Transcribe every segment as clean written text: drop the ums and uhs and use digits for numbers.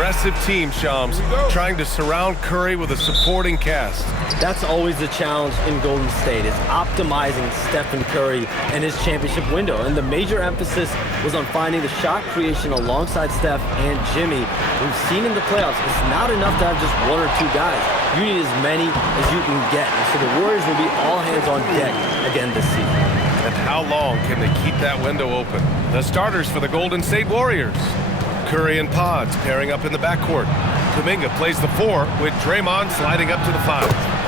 aggressive team, Shams, trying to surround Curry with a supporting cast. That's always the challenge in Golden State, is optimizing Stephen Curry and his championship window. And the major emphasis was on finding the shot creation alongside Steph and Jimmy. We've seen in the playoffs, it's not enough to have just one or two guys. You need as many as you can get. And so the Warriors will be all hands on deck again this season. And how long can they keep that window open? The starters for the Golden State Warriors. Curry and Pods pairing up in the backcourt. Kuminga plays the 4 with Draymond sliding up to the 5.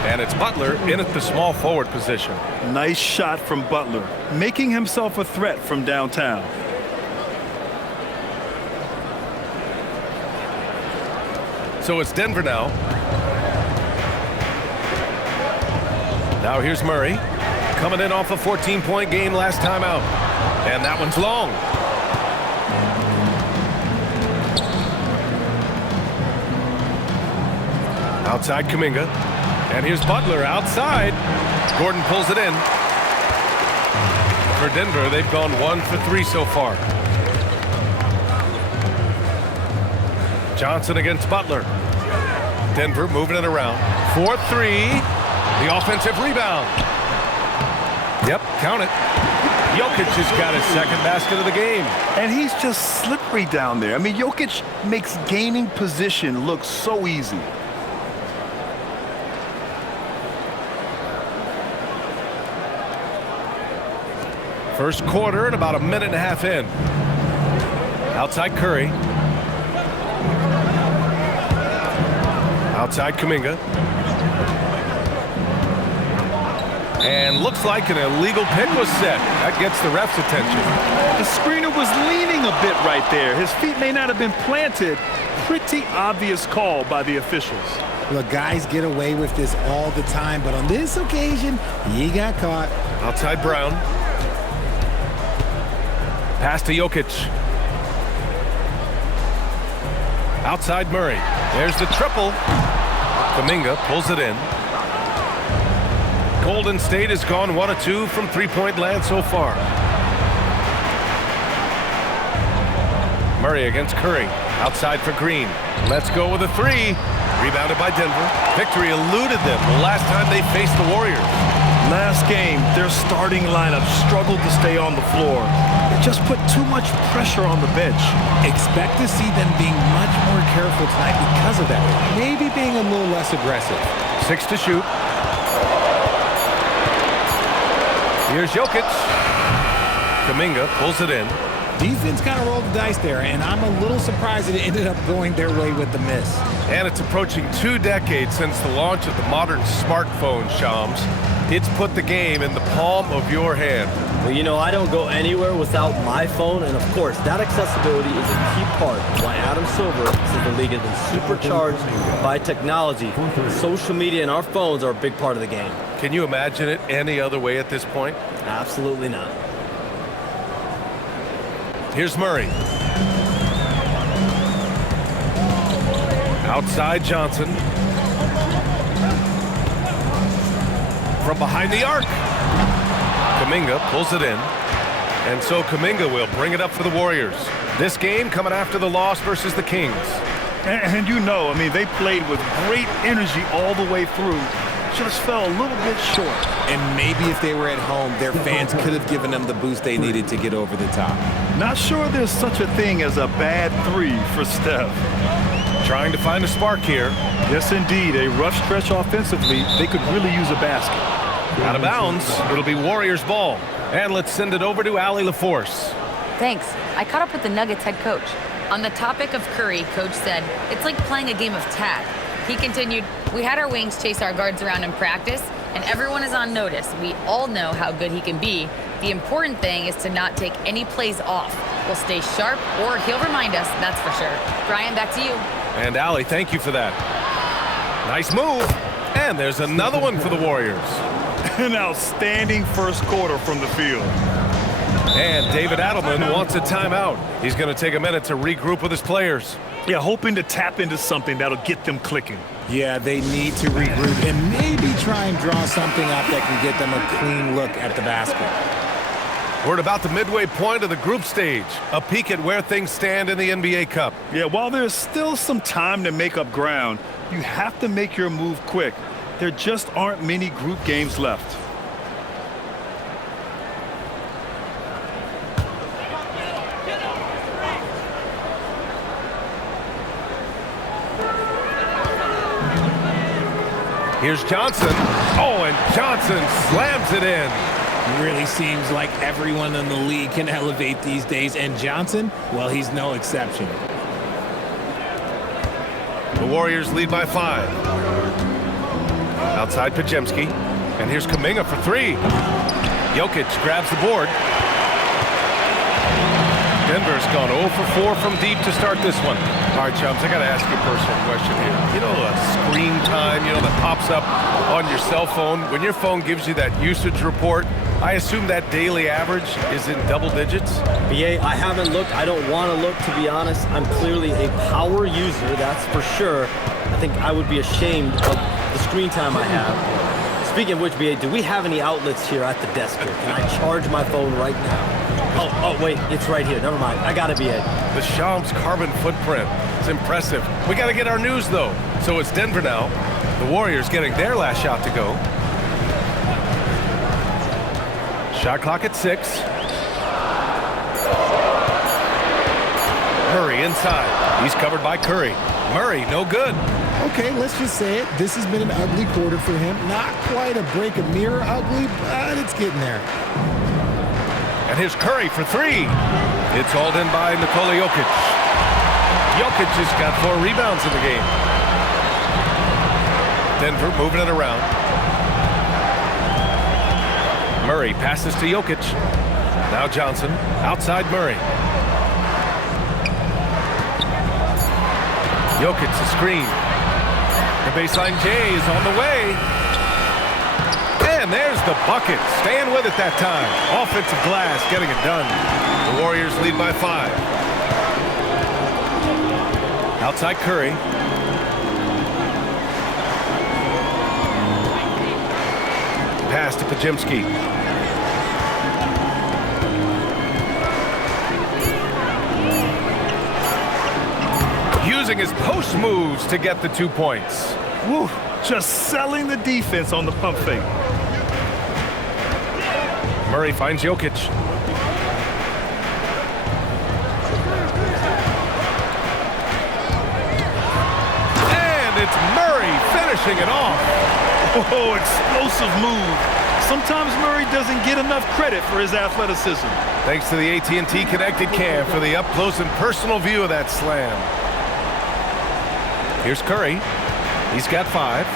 And it's Butler in at the small forward position. Nice shot from Butler, making himself a threat from downtown. So it's Denver now. Now here's Murray. Coming in off a 14-point game last time out. And that one's long. Outside Kuminga. And here's Butler outside. Gordon pulls it in. For Denver, they've gone 1 for 3 so far. Johnson against Butler. Denver moving it around. 4-3. The offensive rebound. Yep, count it. Jokic has got his second basket of the game. And he's just slippery down there. I mean, Jokic makes gaining position look so easy. First quarter and about a minute and a half in. Outside Curry. Outside Kuminga. And looks like an illegal pick was set. That gets the ref's attention. The screener was leaning a bit right there. His feet may not have been planted. Pretty obvious call by the officials. Look, guys get away with this all the time, but on this occasion, he got caught. Outside Brown. Pass to Jokic. Outside Murray. There's the triple. Kuminga pulls it in. Golden State has gone 1 of 2 from three-point land so far. Murray against Curry. Outside for Green. Let's go with a 3. Rebounded by Denver. Victory eluded them the last time they faced the Warriors. Last game, their starting lineup struggled to stay on the floor. It just put too much pressure on the bench. Expect to see them being much more careful tonight because of that. Maybe being a little less aggressive. 6 to shoot. Here's Jokic. Kuminga pulls it in. Defense kind of rolled the dice there, and I'm a little surprised that it ended up going their way with the miss. And it's approaching 2 decades since the launch of the modern smartphone, Shams. It's put the game in the palm of your hand. Well, you know, I don't go anywhere without my phone, and of course, that accessibility is a key part of why Adam Silver says the league has been supercharged by technology. Social media and our phones are a big part of the game. Can you imagine it any other way at this point? Absolutely not. Here's Murray. Outside Johnson. From behind the arc. Kuminga pulls it in. And so Kuminga will bring it up for the Warriors. This game coming after the loss versus the Kings. And you know, I mean, they played with great energy all the way through. Just fell a little bit short. And maybe if they were at home, their fans could have given them the boost they needed to get over the top. Not sure there's such a thing as a bad 3 for Steph. Trying to find a spark here. Yes, indeed. A rough stretch offensively. They could really use a basket. Out of bounds. It'll be Warriors ball. And let's send it over to Allie LaForce. Thanks. I caught up with the Nuggets head coach. On the topic of Curry, coach said, it's like playing a game of tag. He continued, we had our wings chase our guards around in practice, and everyone is on notice. We all know how good he can be. The important thing is to not take any plays off. We'll stay sharp, or he'll remind us, that's for sure. Brian, back to you. And Allie, thank you for that. Nice move. And there's another one for the Warriors. An outstanding first quarter from the field. And David Adelman wants a timeout. He's going to take a minute to regroup with his players. Yeah, hoping to tap into something that'll get them clicking. Yeah, they need to regroup and maybe try and draw something up that can get them a clean look at the basket. We're at about the midway point of the group stage. A peek at where things stand in the NBA Cup. Yeah, while there's still some time to make up ground, you have to make your move quick. There just aren't many group games left. Here's Johnson. Oh, and Johnson slams it in. Really seems like everyone in the league can elevate these days, and Johnson, well, he's no exception. The Warriors lead by 5. Outside Pajemski, and here's Kuminga for 3. Jokic grabs the board. Denver's gone 0 for 4 from deep to start this one. All right, chums, I got to ask you a personal question here. You know, screen time, that pops up on your cell phone. When your phone gives you that usage report, I assume that daily average is in double digits? BA, I haven't looked. I don't want to look, to be honest. I'm clearly a power user, that's for sure. I think I would be ashamed of the screen time I have. Speaking of which, BA, do we have any outlets here at the desk here? Can I charge my phone right now? Oh, wait, it's right here. Never mind. I got it, BA. The Shams carbon footprint. It's impressive. We got to get our news, though. So it's Denver now. The Warriors getting their last shot to go. Shot clock at 6. Murray inside. He's covered by Curry. Murray, no good. Okay, let's just say it. This has been an ugly quarter for him. Not quite a break a mirror ugly, but it's getting there. And here's Curry for 3. It's hauled in by Nikola Jokic. Jokic just got 4 rebounds in the game. Denver moving it around. Murray passes to Jokic. Now Johnson outside Murray. Jokic a screen. The baseline J is on the way. And there's the bucket. Staying with it that time. Offensive glass getting it done. The Warriors lead by 5. Outside Curry. Pass to Pajemski. Using his post moves to get the 2 points. Woo, just selling the defense on the pump fake. Murray finds Jokic. And it's Murray finishing it off. Oh, explosive move. Sometimes Murray doesn't get enough credit for his athleticism. Thanks to the AT&T Connected Cam for the up-close and personal view of that slam. Here's Curry. He's got 5.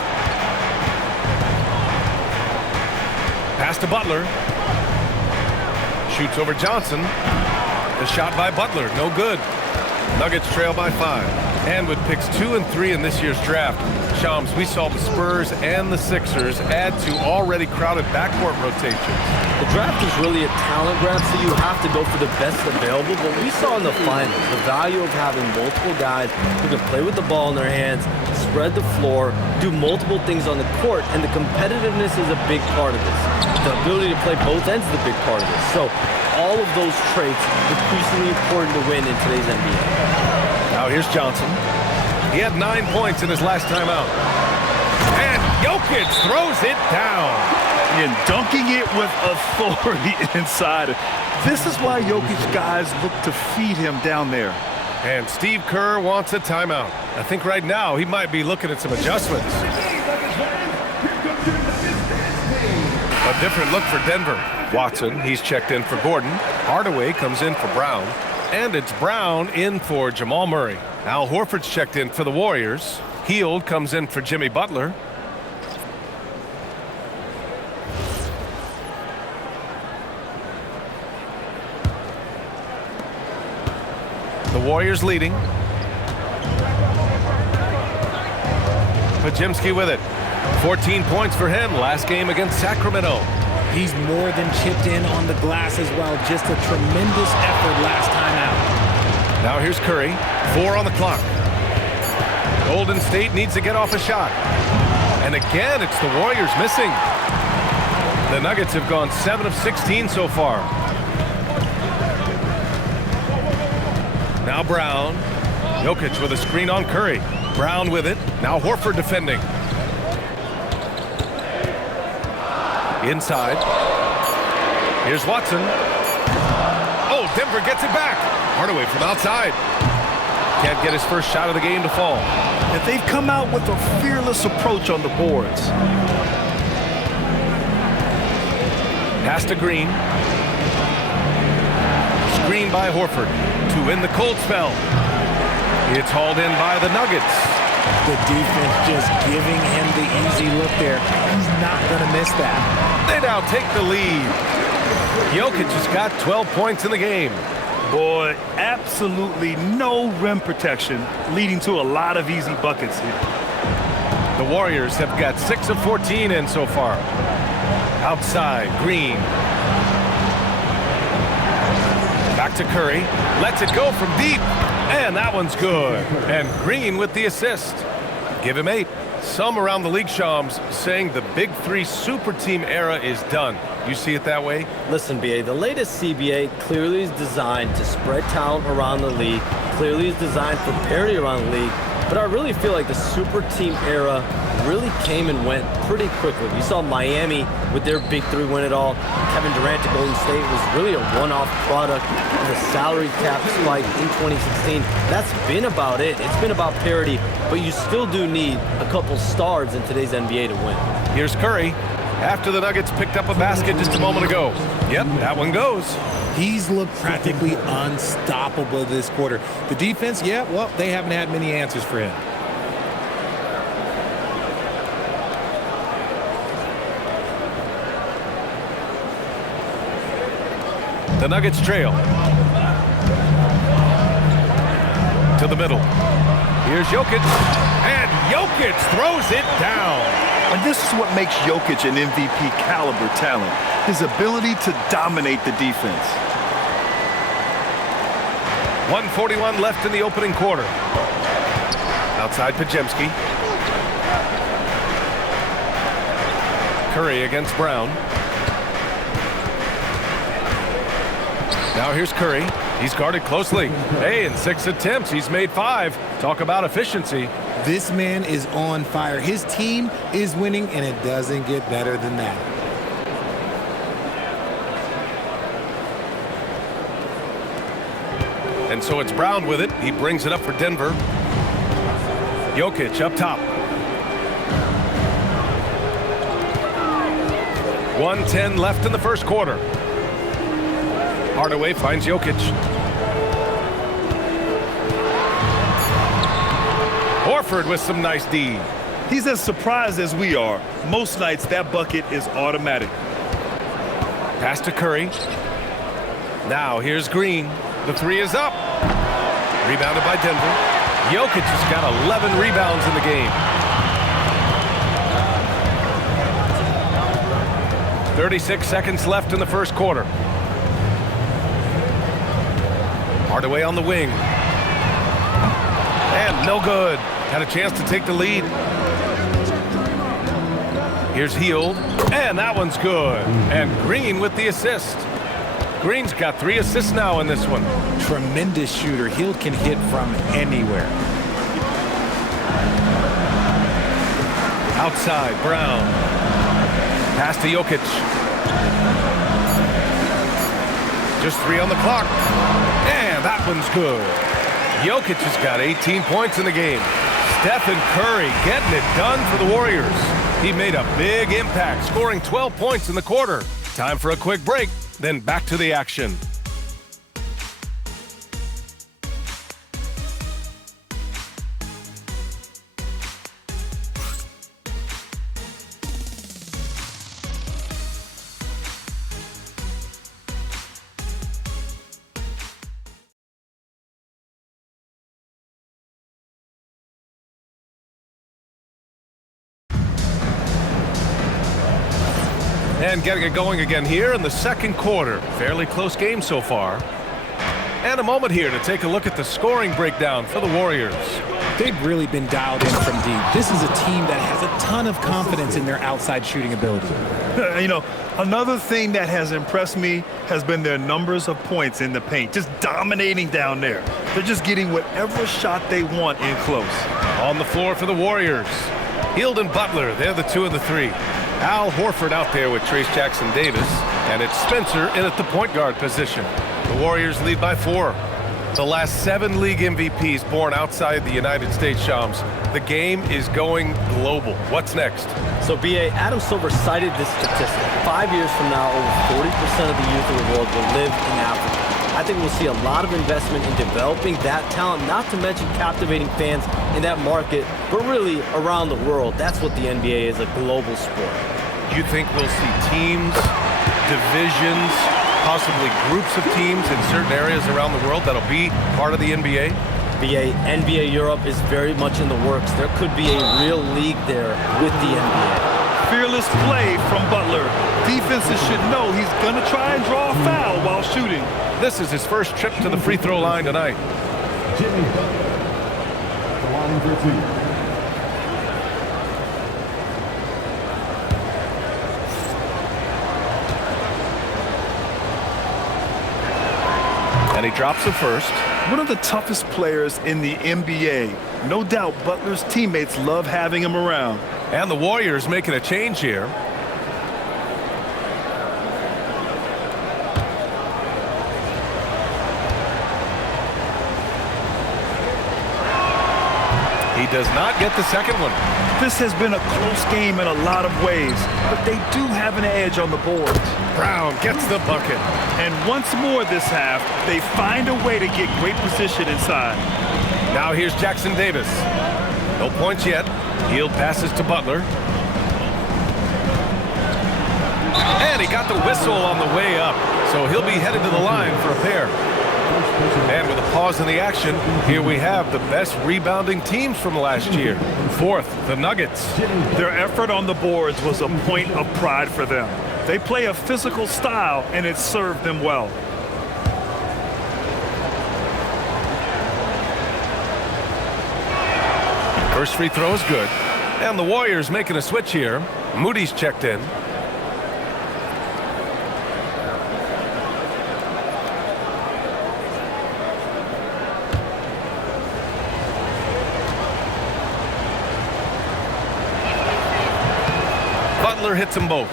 Pass to Butler. Shoots over Johnson. The shot by Butler, no good. Nuggets trail by 5. And with picks 2 and 3 in this year's draft, Shams, we saw the Spurs and the Sixers add to already crowded backcourt rotations. The draft is really a talent grab, so you have to go for the best available. But we saw in the finals the value of having multiple guys who can play with the ball in their hands, spread the floor, do multiple things on the court, and the competitiveness is a big part of this. The ability to play both ends is a big part of this. So all of those traits increasingly important to win in today's NBA. Now here's Johnson. He had 9 points in his last time out. And Jokic throws it down. And dunking it with authority inside. This is why Jokic guys look to feed him down there. And Steve Kerr wants a timeout. I think right now he might be looking at some adjustments. A different look for Denver. Watson, he's checked in for Gordon. Hardaway comes in for Brown. And it's Brown in for Jamal Murray. Al Horford's checked in for the Warriors. Hield comes in for Jimmy Butler. The Warriors leading. Pajemski with it. 14 points for him last game against Sacramento. He's more than chipped in on the glass as well. Just a tremendous effort last time out. Now here's Curry. 4 on the clock. Golden State needs to get off a shot. And again, it's the Warriors missing. The Nuggets have gone 7 of 16 so far. Now Brown. Jokic with a screen on Curry. Brown with it. Now Horford defending. Inside. Here's Watson. Oh, Denver gets it back. Hardaway from outside. Can't get his first shot of the game to fall. And they've come out with a fearless approach on the boards. Pass to Green. Screen by Horford to end the cold spell. It's hauled in by the Nuggets. The defense just giving him the easy look there. He's not going to miss that. They now take the lead. Jokic has got 12 points in the game. Boy, absolutely no rim protection, leading to a lot of easy buckets here. The Warriors have got 6 of 14 in so far. Outside, Green. Back to Curry. Lets it go from deep. And that one's good. And Green with the assist. Give him 8. Some around the league, Shams, saying the Big Three super team era is done. You see it that way? Listen, BA, the latest CBA clearly is designed to spread talent around the league, clearly is designed for parity around the league, but I really feel like the super team era really came and went pretty quickly. We saw Miami with their Big Three win it all. Kevin Durant to Golden State was really a one-off product of the salary cap spike in 2016. That's been about it. It's been about parity, but you still do need a couple stars in today's NBA to win. Here's Curry. After the Nuggets picked up a basket just a moment ago. Yep, that one goes. He's looked practically unstoppable this quarter. The defense, yeah, well, they haven't had many answers for him. The Nuggets trail. To the middle. Here's Jokic. And Jokic throws it down. And this is what makes Jokic an MVP caliber talent, his ability to dominate the defense. 1:41 left in the opening quarter. Outside Pajemski. Curry against Brown. Now here's Curry. He's guarded closely. Hey, in 6 attempts, he's made 5. Talk about efficiency. This man is on fire. His team is winning, and it doesn't get better than that. And so it's Brown with it. He brings it up for Denver. Jokic up top. 1:10 left in the first quarter. Hardaway finds Jokic. Horford with some nice D. He's as surprised as we are. Most nights, that bucket is automatic. Pass to Curry. Now here's Green. The 3 is up. Rebounded by Denver. Jokic has got 11 rebounds in the game. 36 seconds left in the first quarter. Hardaway on the wing. And no good. Had a chance to take the lead. Here's Hield. And that one's good. And Green with the assist. Green's got 3 assists now in this one. Tremendous shooter. Hill can hit from anywhere. Outside, Brown. Pass to Jokic. Just 3 on the clock. And that one's good. Jokic has got 18 points in the game. Steph and Curry getting it done for the Warriors. He made a big impact, scoring 12 points in the quarter. Time for a quick break, then back to the action. And getting it going again here in the second quarter. Fairly close game so far. And a moment here to take a look at the scoring breakdown for the Warriors. They've really been dialed in from deep. This is a team that has a ton of confidence in their outside shooting ability. You know, another thing that has impressed me has been their numbers of points in the paint, just dominating down there. They're just getting whatever shot they want in close. On the floor for the Warriors, Hield and Butler, they're the 2 and the 3. Al Horford out there with Trace Jackson-Davis, and it's Spencer in at the point guard position. The Warriors lead by 4. The last 7 league MVPs born outside the United States, Shams. The game is going global. What's next? So, B.A., Adam Silver cited this statistic. 5 years from now, over 40% of the youth of the world will live in Africa. I think we'll see a lot of investment in developing that talent, not to mention captivating fans in that market, but really around the world. That's what the NBA is, a global sport. You think we'll see teams, divisions, possibly groups of teams in certain areas around the world that'll be part of the NBA? NBA Europe is very much in the works. There could be a real league there with the NBA. Fearless play from Butler. Defenses should know he's going to try and draw a foul while shooting. This is his first trip to the free throw line tonight. Jimmy Butler, the line for 2. And he drops the first. One of the toughest players in the NBA. No doubt Butler's teammates love having him around. And the Warriors making a change here. He does not get the second one. This has been a close game in a lot of ways, but they do have an edge on the boards. Brown gets the bucket. And once more this half, they find a way to get great position inside. Now here's Jackson-Davis. No points yet. Hield passes to Butler. And he got the whistle on the way up, so he'll be headed to the line for a pair. And with a pause in the action, here we have the best rebounding teams from last year. Fourth, the Nuggets. Their effort on the boards was a point of pride for them. They play a physical style, and it served them well. First free throw is good. And the Warriors making a switch here. Moody's checked in. Butler hits them both.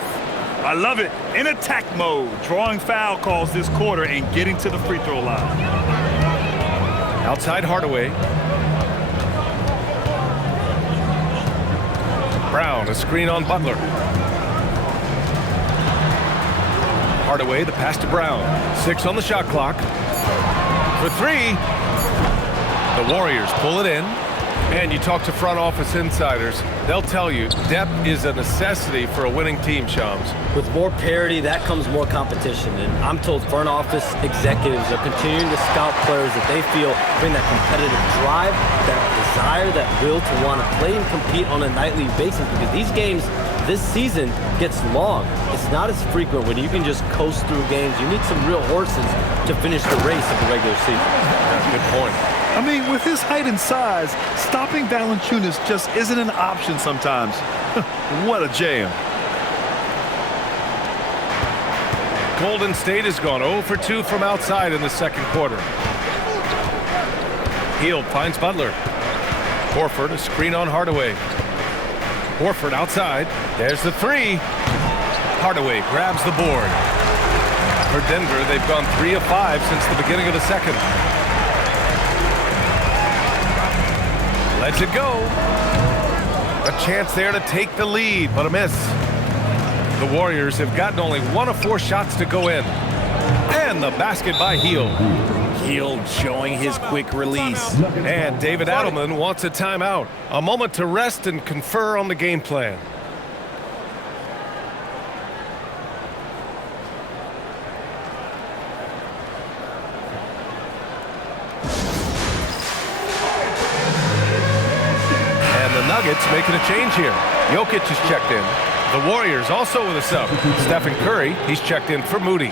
I love it. In attack mode, drawing foul calls this quarter and getting to the free throw line. Outside Hardaway. Brown, a screen on Butler. Hardaway, the pass to Brown. 6 on the shot clock. For 3. The Warriors pull it in. And you talk to front office insiders, they'll tell you depth is a necessity for a winning team, Shams. With more parity, that comes more competition. And I'm told front office executives are continuing to scout players that they feel bring that competitive drive, that desire, that will to want to play and compete on a nightly basis, because these games this season gets long. It's not as frequent when you can just coast through games. You need some real horses to finish the race of the regular season. Yeah, good point. I mean, with his height and size, stopping Valanciunas just isn't an option sometimes. What a jam. Golden State has gone 0 for 2 from outside in the second quarter. Hield finds Butler. Horford, a screen on Hardaway. Horford outside. There's the 3. Hardaway grabs the board. For Denver, they've gone 3 of 5 since the beginning of the second. Lets it go. A chance there to take the lead, but a miss. The Warriors have gotten only 1 of 4 shots to go in. And the basket by Hield. Hield showing his quick release. And David Adelman wants a timeout. A moment to rest and confer on the game plan. Nuggets making a change here. Jokic is checked in. The Warriors also with a sub. Steph Curry, he's checked in for Moody.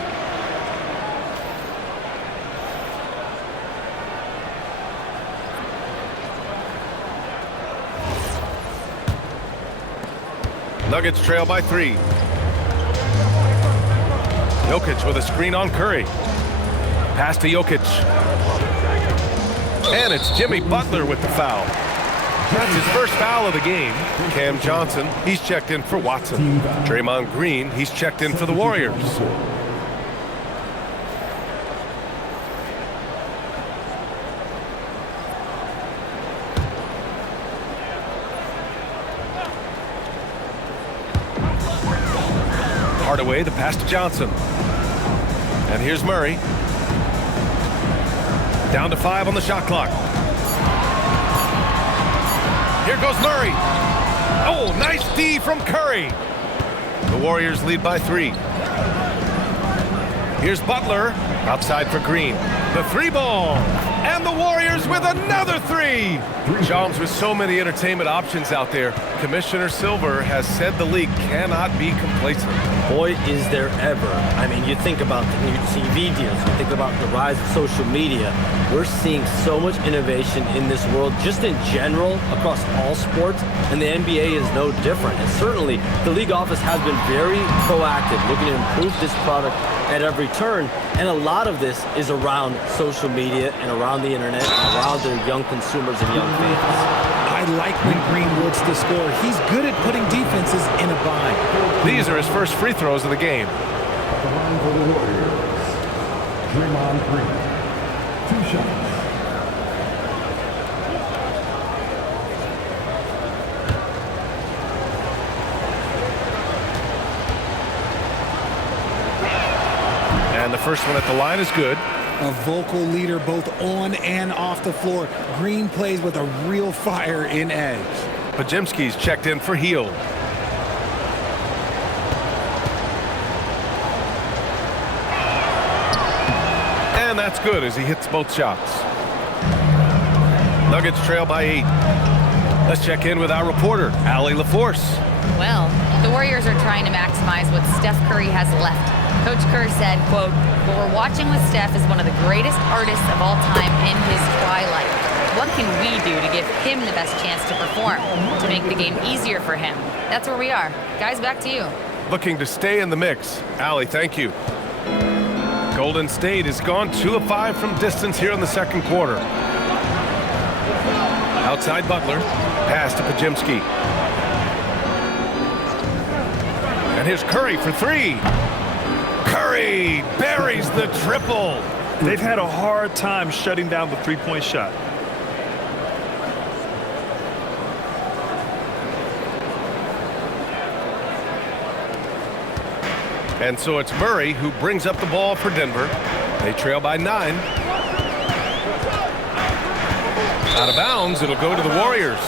Nuggets trail by 3. Jokic with a screen on Curry. Pass to Jokic. And it's Jimmy Butler with the foul. That's his first foul of the game. Cam Johnson, he's checked in for Watson. Draymond Green, he's checked in for the Warriors. Hardaway, the pass to Johnson. And here's Murray. Down to 5 on the shot clock. Here goes Murray. Oh, nice D from Curry. The Warriors lead by 3. Here's Butler. Outside for Green. The 3-ball. And the Warriors with another 3. Jones, with so many entertainment options out there, Commissioner Silver has said the league cannot be complacent. Boy, is there ever. I mean, you think about the new TV deals, you think about the rise of social media. We're seeing so much innovation in this world, just in general, across all sports, and the NBA is no different. And certainly, the league office has been very proactive, looking to improve this product at every turn. And a lot of this is around social media and around the internet, and around their young consumers and young fans. I like when Green works the score. He's good at putting defenses in a bind. These are his first free throws of the game. The line for the Warriors. Draymond Green. 2 shots. And the first one at the line is good. A vocal leader both on and off the floor. Green plays with a real fire in edge. Podziemski's checked in for Heel. And that's good as he hits both shots. Nuggets trail by 8. Let's check in with our reporter, Allie LaForce. Well, the Warriors are trying to maximize what Steph Curry has left. Coach Kerr said, quote, "What we're watching with Steph is one of the greatest artists of all time in his twilight. What can we do to give him the best chance to perform, to make the game easier for him?" That's where we are. Guys, back to you. Looking to stay in the mix. Allie, thank you. Golden State has gone 2 of 5 from distance here in the second quarter. Outside Butler. Pass to Podziemski. And here's Curry for 3. Curry buries the triple. They've had a hard time shutting down the three-point shot. And so it's Murray who brings up the ball for Denver. They trail by 9. Out of bounds, it'll go to the Warriors.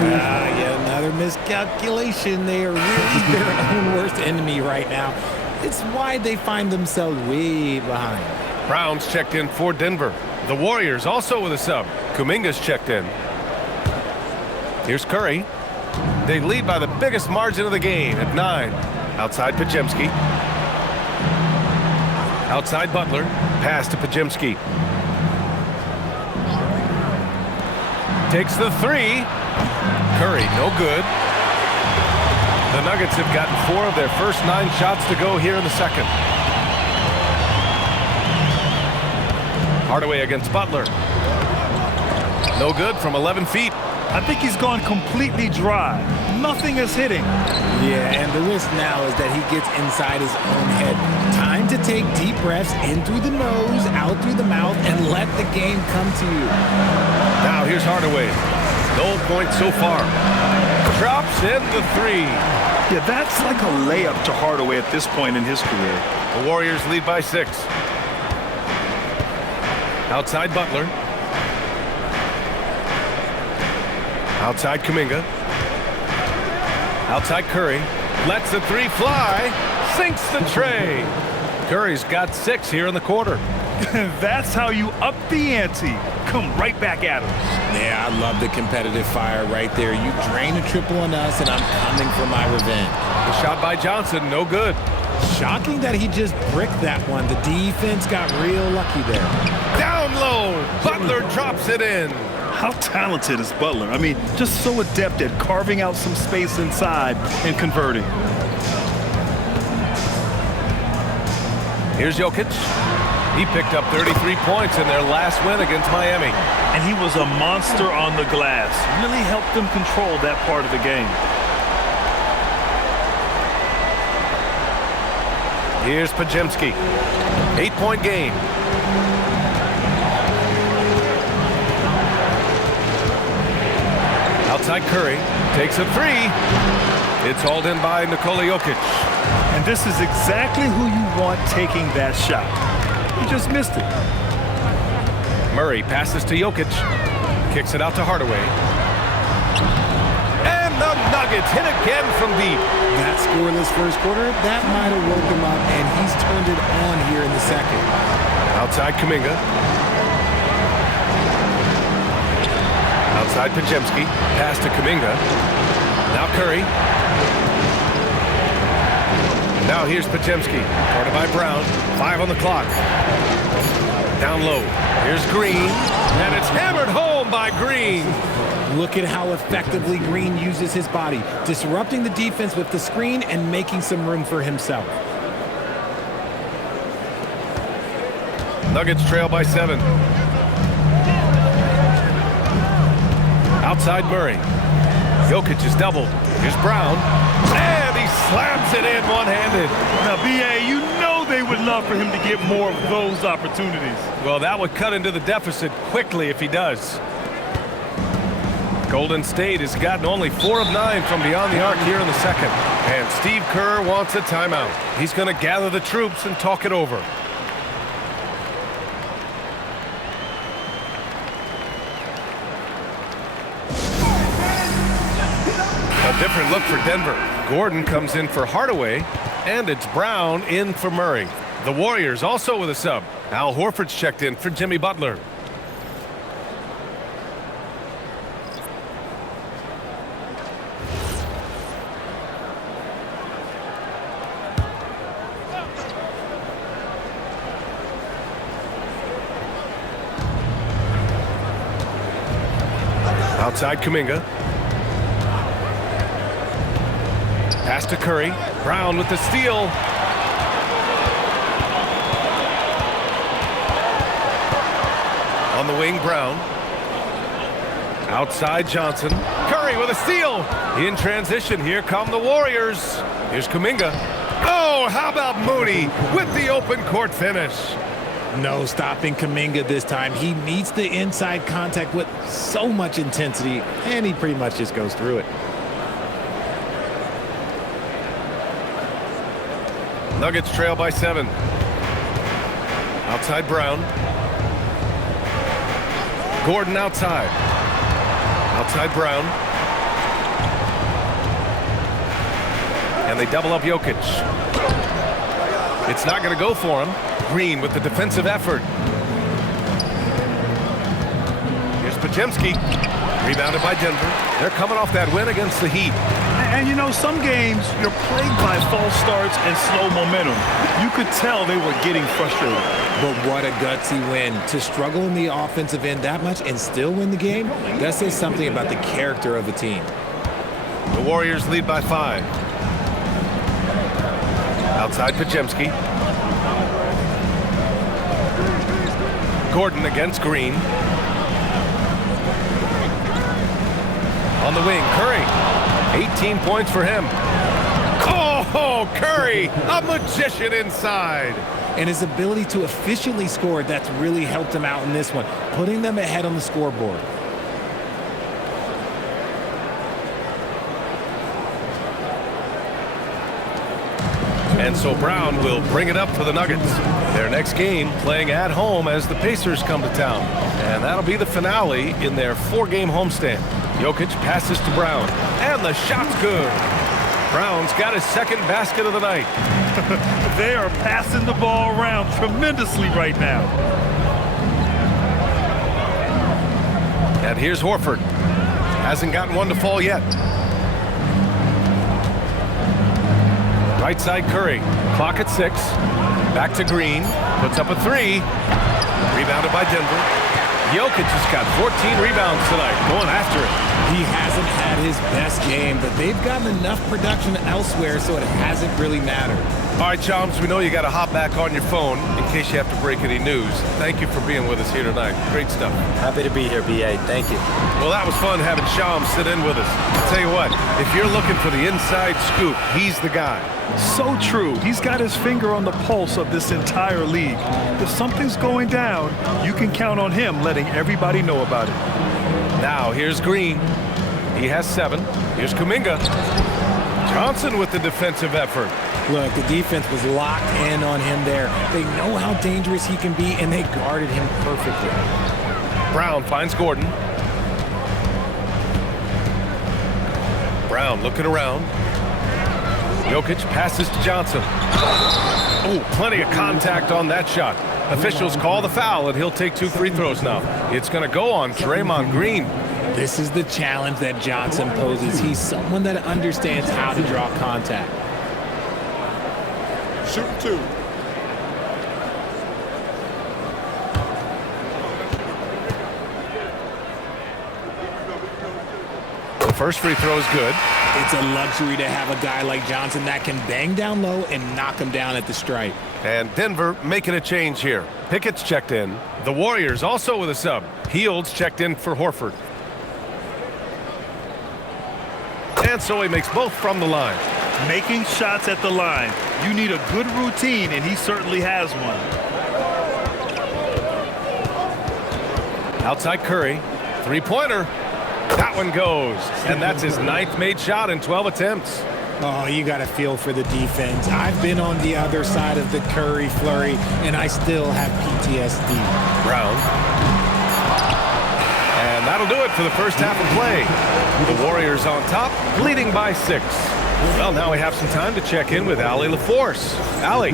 Yeah, another miscalculation. They are really their own worst enemy right now. It's why they find themselves way behind. Brown's checked in for Denver. The Warriors also with a sub. Kuminga's checked in. Here's Curry. They lead by the biggest margin of the game at 9. Outside Podziemski. Outside Butler. Pass to Podziemski. Takes the 3. Curry, no good. The Nuggets have gotten 4 of their first 9 shots to go here in the second. Hardaway against Butler. No good from 11 feet. I think he's gone completely dry. Nothing is hitting. Yeah, and the risk now is that he gets inside his own head. Time to take deep breaths in through the nose, out through the mouth, and let the game come to you. Now here's Hardaway. No points so far. Drops in the 3. Yeah, that's like a layup to Hardaway at this point in his career. The Warriors lead by 6. Outside Butler. Outside Kuminga. Outside Curry. Lets the 3 fly. Sinks the tray. Curry's got 6 here in the quarter. That's how you up the ante. Come right back at him. Yeah, I love the competitive fire right there. You drain a triple on us, and I'm coming for my revenge. The shot by Johnson, no good. Shocking that he just bricked that one. The defense got real lucky there. Down low. Butler drops it in. How talented is Butler? I mean, just so adept at carving out some space inside and converting. Here's Jokic. He picked up 33 points in their last win against Miami. And he was a monster on the glass. Really helped them control that part of the game. Here's Pajemski. 8-point game. Outside Curry. Takes a three. It's hauled in by Nikola Jokic. And this is exactly who you want taking that shot. He just missed it. Murray passes to Jokic. Kicks it out to Hardaway. And the Nuggets hit again from deep. That scoreless first quarter, that might have woke him up, and he's turned it on here in the second. Outside Kuminga. Outside Pajemski. Pass to Kuminga. Now Curry. Now here's Pajemski. Guarded by Brown. 5 on the clock. Down low. Here's Green. And it's hammered home by Green. Look at how effectively Green uses his body, disrupting the defense with the screen and making some room for himself. Nuggets trail by 7. Outside Murray. Jokic is doubled. Here's Brown. And he slams it in one-handed. Now, B.A., you know they would love for him to get more of those opportunities. Well, that would cut into the deficit quickly if he does. Golden State has gotten only 4 of 9 from beyond the arc here in the second. And Steve Kerr wants a timeout. He's going to gather the troops and talk it over. A different look for Denver. Gordon comes in for Hardaway, and it's Brown in for Murray. The Warriors also with a sub. Al Horford's checked in for Jimmy Butler. Outside Kuminga. Pass to Curry. Brown with the steal. On the wing, Brown. Outside Johnson. Curry with a steal. In transition, here come the Warriors. Here's Kuminga. Oh, how about Moody with the open court finish? No stopping Kuminga this time. He meets the inside contact with so much intensity, and he pretty much just goes through it. Nuggets trail by 7. Outside Brown. Gordon outside. Outside Brown. And they double up Jokic. It's not going to go for him. Green with the defensive effort. Here's Pajemski. Rebounded by Denver. They're coming off that win against the Heat. And, you know, some games you're plagued by false starts and slow momentum. You could tell they were getting frustrated. But what a gutsy win. To struggle in the offensive end that much and still win the game, that says something about the character of the team. The Warriors lead by 5. Outside Pajemski. Gordon against Green. On the wing, Curry. 18 points for him. Oh, Curry, a magician inside. And his ability to efficiently score, that's really helped him out in this one, putting them ahead on the scoreboard. And so Brown will bring it up for the Nuggets. Their next game playing at home as the Pacers come to town. And that'll be the finale in their 4-game homestand. Jokic passes to Brown. And the shot's good. Brown's got his second basket of the night. They are passing the ball around tremendously right now. And here's Horford. Hasn't gotten one to fall yet. Right side Curry. Clock at 6. Back to Green. Puts up a 3. Rebounded by Denver. Jokic has got 14 rebounds tonight, going after it. He hasn't had his best game, but they've gotten enough production elsewhere, so it hasn't really mattered. All right, Chums, we know you got to hop back on your phone in case you have to break any news. Thank you for being with us here tonight. Great stuff. Happy to be here, BA. Thank you. Well, that was fun having Shams sit in with us. I'll tell you what, if you're looking for the inside scoop, he's the guy. So true. He's got his finger on the pulse of this entire league. If something's going down, you can count on him letting everybody know about it. Now, here's Green. He has 7. Here's Kuminga. Johnson with the defensive effort. Look, the defense was locked in on him there. They know how dangerous he can be, and they guarded him perfectly. Brown finds Gordon. Brown looking around. Jokic passes to Johnson. Oh, plenty of contact on that shot. Officials call the foul, and he'll take 2 free throws now. It's going to go on Draymond Green. This is the challenge that Johnson poses. He's someone that understands how to draw contact. Shoot 2. The first free throw is good. It's a luxury to have a guy like Johnson that can bang down low and knock him down at the stripe. And Denver making a change here. Pickett's checked in. The Warriors also with a sub. Hields checked in for Horford. And so he makes both from the line. Making shots at the line. You need a good routine, and he certainly has one. Outside Curry. Three-pointer. That one goes. And that's his 9th made shot in 12 attempts. Oh, you got to feel for the defense. I've been on the other side of the Curry flurry, and I still have PTSD. Brown. And that'll do it for the first half of play. The Warriors on top, leading by 6. Well, now we have some time to check in with Allie LaForce. Allie.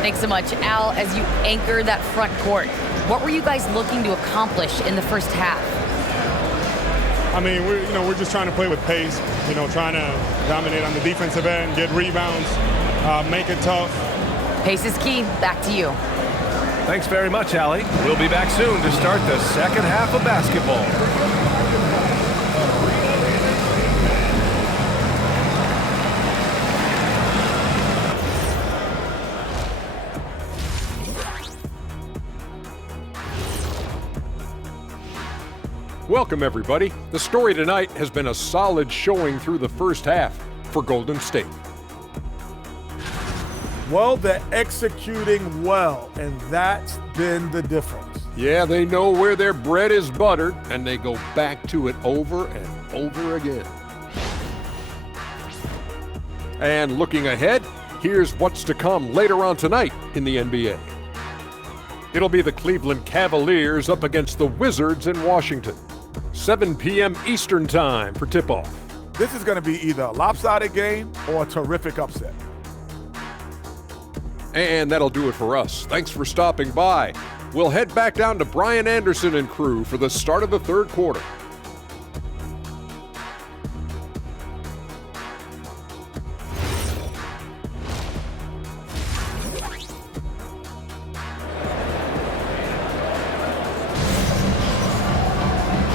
Thanks so much, Al. As you anchor that front court, what were you guys looking to accomplish in the first half? I mean, we're just trying to play with pace, trying to dominate on the defensive end, get rebounds, make it tough. Pace is key. Back to you. Thanks very much, Allie. We'll be back soon to start the second half of basketball. Welcome, everybody. The story tonight has been a solid showing through the first half for Golden State. Well, they're executing well, and that's been the difference. Yeah, they know where their bread is buttered, and they go back to it over and over again. And looking ahead, here's what's to come later on tonight in the NBA. It'll be the Cleveland Cavaliers up against the Wizards in Washington. 7 p.m. Eastern Time for tip-off. This is going to be either a lopsided game or a terrific upset. And that'll do it for us. Thanks for stopping by. We'll head back down to Brian Anderson and crew for the start of the third quarter.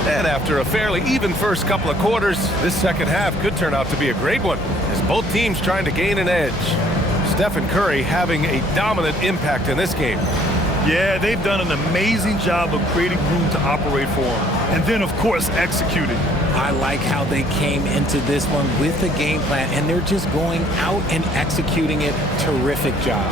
And after a fairly even first couple of quarters, this second half could turn out to be a great one, as both teams trying to gain an edge. Steph and Curry having a dominant impact in this game. Yeah, they've done an amazing job of creating room to operate for him. And then, of course, executing. I like how they came into this one with a game plan, and they're just going out and executing it. Terrific job.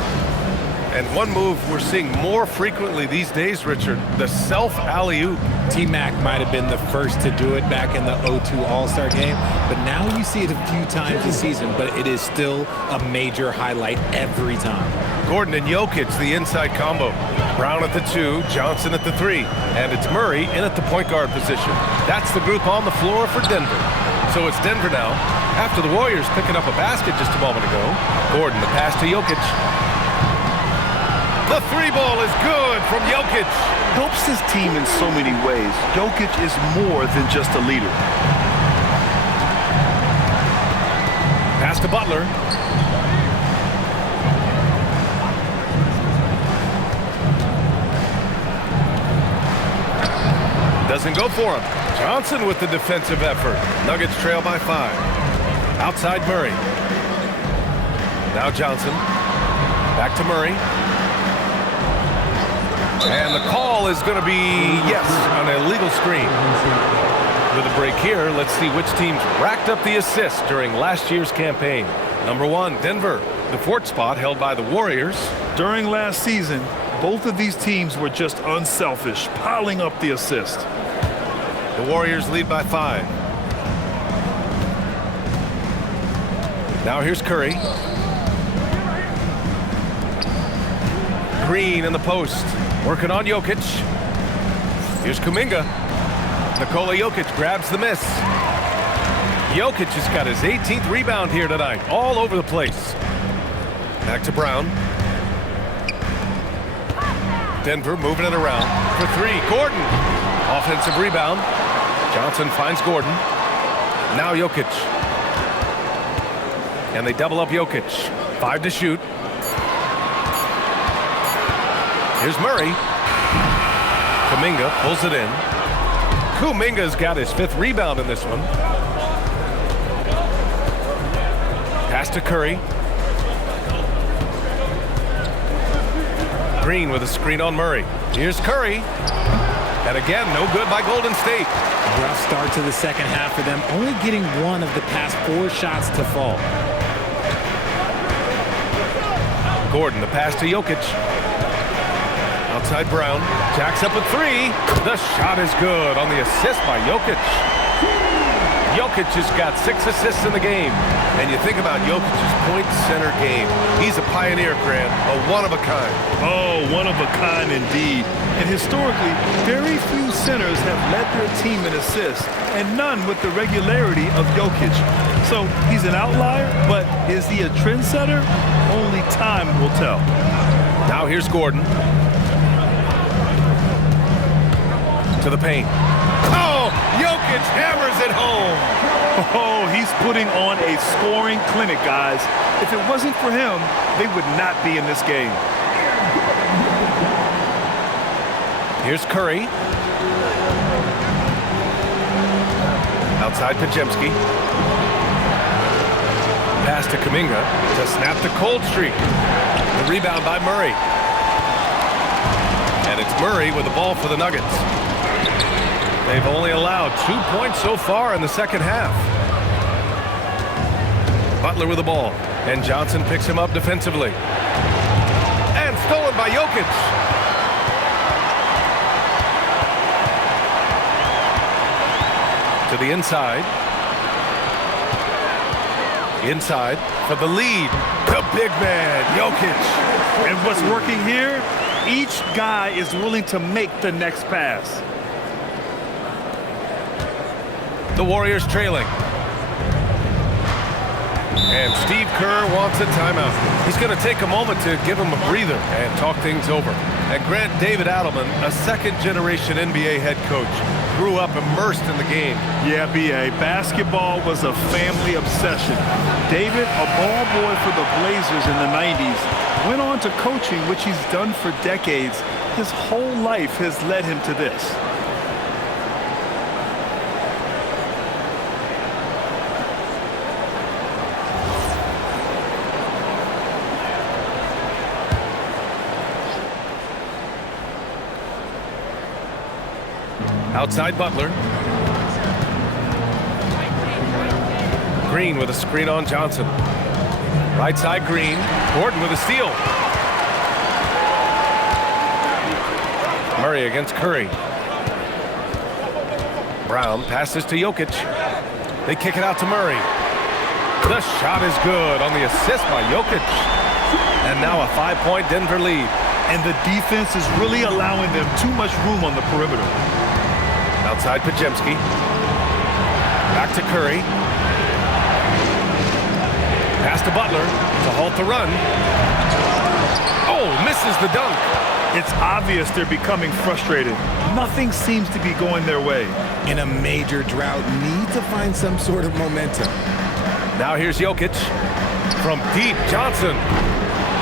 And one move we're seeing more frequently these days, Richard, the self-alley-oop. T-Mac might have been the first to do it back in the 0-2 All-Star game, but now you see it a few times this season, but it is still a major highlight every time. Gordon and Jokic, the inside combo. Brown at the 2, Johnson at the 3, and it's Murray in at the point guard position. That's the group on the floor for Denver. So it's Denver now, after the Warriors picking up a basket just a moment ago. Gordon, the pass to Jokic. The 3-ball is good from Jokic. Helps his team in so many ways. Jokic is more than just a leader. Pass to Butler. Doesn't go for him. Johnson with the defensive effort. Nuggets trail by 5. Outside Murray. Now Johnson. Back to Murray. And the call is going to be, yes, an illegal screen. With a break here, let's see which teams racked up the assists during last year's campaign. Number 1, Denver. The 4th spot held by the Warriors. During last season, both of these teams were just unselfish, piling up the assist. The Warriors lead by 5. Now here's Curry. Green in the post. Working on Jokic. Here's Kuminga. Nikola Jokic grabs the miss. Jokic has got his 18th rebound here tonight. All over the place. Back to Brown. Denver moving it around for 3. Gordon. Offensive rebound. Johnson finds Gordon. Now Jokic. And they double up Jokic. 5 to shoot. Here's Murray. Kuminga pulls it in. Kuminga's got his 5th rebound in this one. Pass to Curry. Green with a screen on Murray. Here's Curry. And again, no good by Golden State. Rough start to the second half for them, only getting 1 of the past 4 shots to fall. Gordon, the pass to Jokic. Outside Brown. Jacks up a 3. The shot is good on the assist by Jokic. Jokic has got 6 assists in the game. And you think about Jokic's point center game. He's a pioneer, Grant. A one-of-a-kind. Oh, one-of-a-kind indeed. And historically, very few centers have led their team in assists, and none with the regularity of Jokic. So he's an outlier, but is he a trendsetter? Only time will tell. Now here's Gordon. To the paint. Oh, Jokic hammers it home. Oh, he's putting on a scoring clinic, guys. If it wasn't for him, they would not be in this game. Here's Curry. Outside Pajemski. Pass to Kuminga to snap the cold streak. The rebound by Murray. And it's Murray with the ball for the Nuggets. They've only allowed 2 points so far in the second half. Butler with the ball. And Johnson picks him up defensively. And stolen by Jokic. To the inside. Inside for the lead. The big man, Jokic. And what's working here? Each guy is willing to make the next pass. The Warriors trailing. And Steve Kerr wants a timeout. He's going to take a moment to give him a breather and talk things over. And Grant, David Adelman, a second-generation NBA head coach, grew up immersed in the game. Yeah, B.A., basketball was a family obsession. David, a ball boy for the Blazers in the 90s, went on to coaching, which he's done for decades. His whole life has led him to this. Outside Butler. Green with a screen on Johnson. Right side Green. Gordon with a steal. Murray against Curry. Brown passes to Jokic. They kick it out to Murray. The shot is good on the assist by Jokic. And now a 5-point Denver lead. And the defense is really allowing them too much room on the perimeter. Outside Pajemski. Back to Curry. Pass to Butler to halt the run. Oh, misses the dunk. It's obvious they're becoming frustrated. Nothing seems to be going their way. In a major drought, need to find some sort of momentum. Now here's Jokic. From deep, Johnson.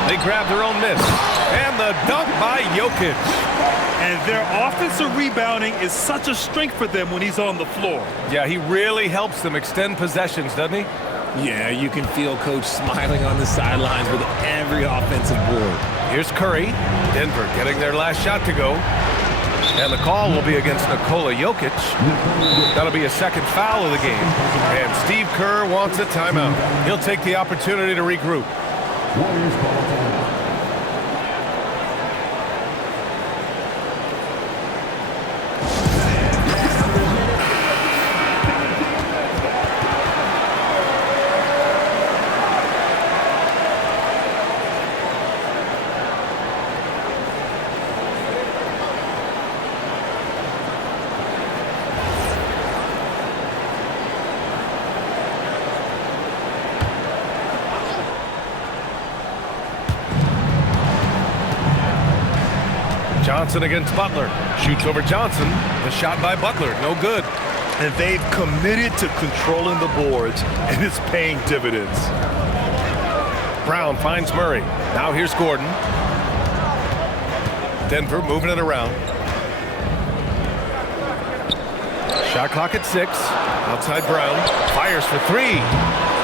They grab their own miss. And the dunk by Jokic. And their offensive rebounding is such a strength for them when he's on the floor. Yeah, he really helps them extend possessions, doesn't he? Yeah, you can feel Coach smiling on the sidelines with every offensive board. Here's Curry. Denver getting their last shot to go. And the call will be against Nikola Jokic. That'll be a second foul of the game. And Steve Kerr wants a timeout. He'll take the opportunity to regroup. Warriors ball time. Johnson against Butler. Shoots over Johnson. The shot by Butler, no good. And they've committed to controlling the boards, and it's paying dividends. Brown finds Murray. Now here's Gordon. Denver moving it around. Shot clock at 6. Outside Brown. Fires for 3.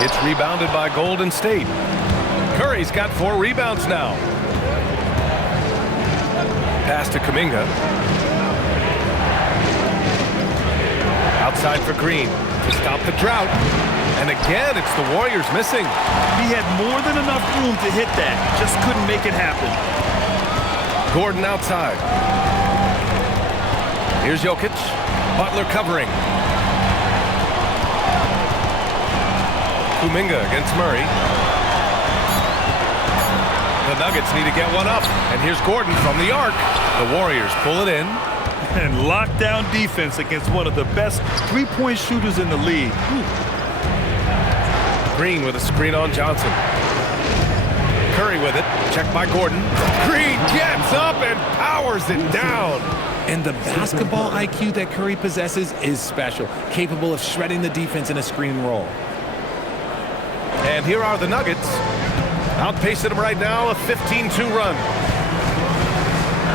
It's rebounded by Golden State. Curry's got 4 rebounds now. Pass to Kuminga. Outside for Green to stop the drought. And again, it's the Warriors missing. He had more than enough room to hit that. Just couldn't make it happen. Gordon outside. Here's Jokic. Butler covering. Kuminga against Murray. The Nuggets need to get one up. And here's Gordon from the arc. The Warriors pull it in. And lockdown defense against one of the best three-point shooters in the league. Green with a screen on Johnson. Curry with it. Checked by Gordon. Green gets up and powers it down. And the basketball IQ that Curry possesses is special, capable of shredding the defense in a screen roll. And here are the Nuggets. Outpacing them right now, a 15-2 run.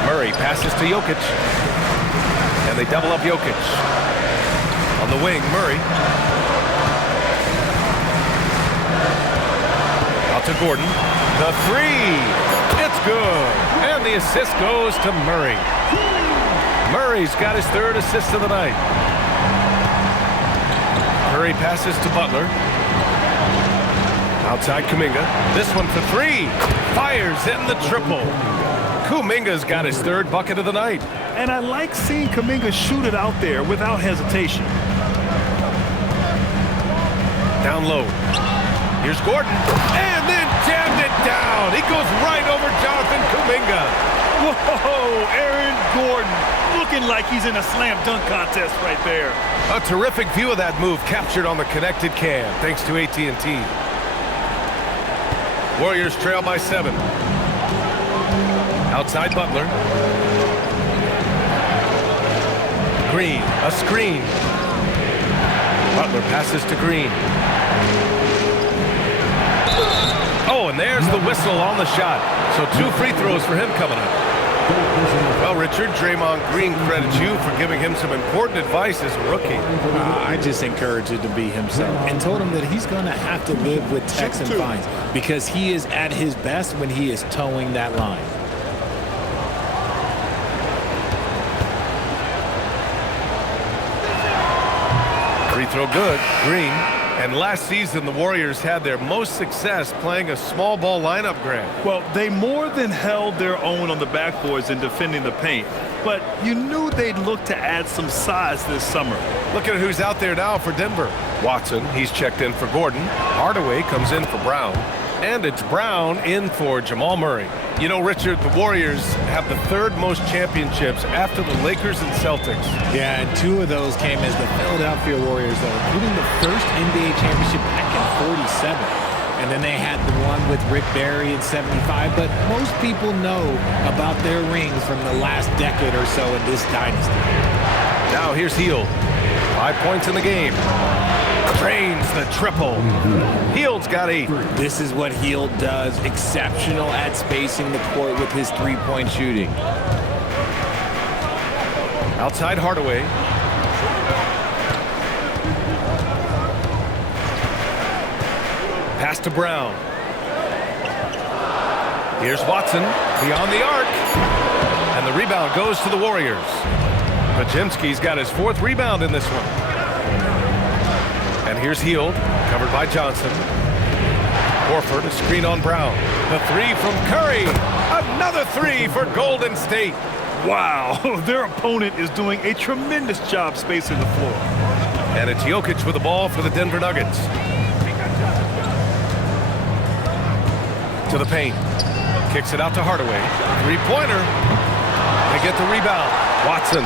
Murray passes to Jokic. And they double up Jokic. On the wing, Murray. Out to Gordon. The 3. It's good. And the assist goes to Murray. Murray's got his 3rd assist of the night. Murray passes to Butler. Outside Kuminga. This one for 3. Fires in the triple. Kuminga's got his 3rd bucket of the night. And I like seeing Kuminga shoot it out there without hesitation. Down low. Here's Gordon. And then jammed it down. He goes right over Jonathan Kuminga. Whoa, Aaron Gordon looking like he's in a slam dunk contest right there. A terrific view of that move captured on the connected cam, thanks to AT&T. Warriors trail by 7. Outside Butler. Green, a screen. Butler passes to Green. Oh, and there's the whistle on the shot. So 2 free throws for him coming up. Well, Richard, Draymond Green credits you for giving him some important advice as a rookie. I just encouraged him to be himself and told him that he's going to have to live with checks and fines because he is at his best when he is towing that line. Free throw good. Green. And last season, the Warriors had their most success playing a small ball lineup, Grant. Well, they more than held their own on the backboards in defending the paint. But you knew they'd look to add some size this summer. Look at who's out there now for Denver. Watson, he's checked in for Gordon. Hardaway comes in for Brown. And it's Brown in for Jamal Murray. You know, Richard, the Warriors have the 3rd most championships after the Lakers and Celtics. Yeah, and 2 of those came as the Philadelphia Warriors, though, including the first NBA championship back in '47. And then they had the one with Rick Barry in '75. But most people know about their rings from the last decade or so in this dynasty. Now here's Hield. 5 points in the game. Drains the triple. Hield's got 8. This is what Hield does. Exceptional at spacing the court with his 3-point shooting. Outside Hardaway. Pass to Brown. Here's Watson beyond the arc. And the rebound goes to the Warriors. Podziemski's got his 4th rebound in this one. And here's Hield, covered by Johnson. Horford, a screen on Brown. The 3 from Curry. Another 3 for Golden State. Wow, their opponent is doing a tremendous job spacing the floor. And it's Jokic with the ball for the Denver Nuggets. To the paint. Kicks it out to Hardaway. 3-pointer. They get the rebound. Watson.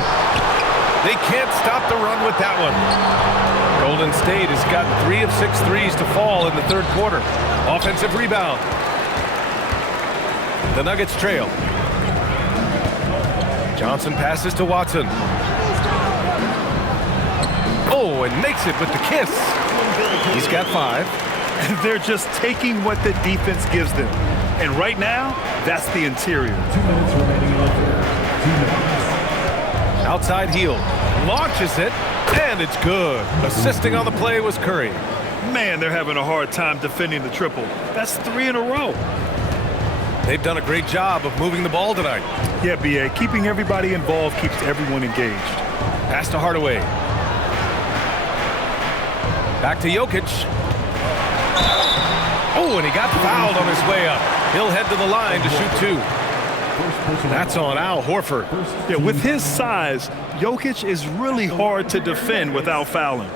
They can't stop the run with that one. Golden State has got 3 of 6 threes to fall in the 3rd quarter. Offensive rebound. The Nuggets trail. Johnson passes to Watson. Oh, and makes it with the kiss. He's got 5. They're just taking what the defense gives them. And right now, that's the interior. 2 minutes remaining in the third. 2 minutes. Outside Hield. Launches it, and it's good. Assisting on the play was Curry. Man, they're having a hard time defending the triple. That's 3 in a row. They've done a great job of moving the ball tonight. Yeah, B.A., keeping everybody involved keeps everyone engaged. Pass to Hardaway. Back to Jokic. Oh, and he got fouled on his way up. He'll head to the line to shoot 2. That's on Al Horford. Yeah, with his size, Jokic is really hard to defend without fouling.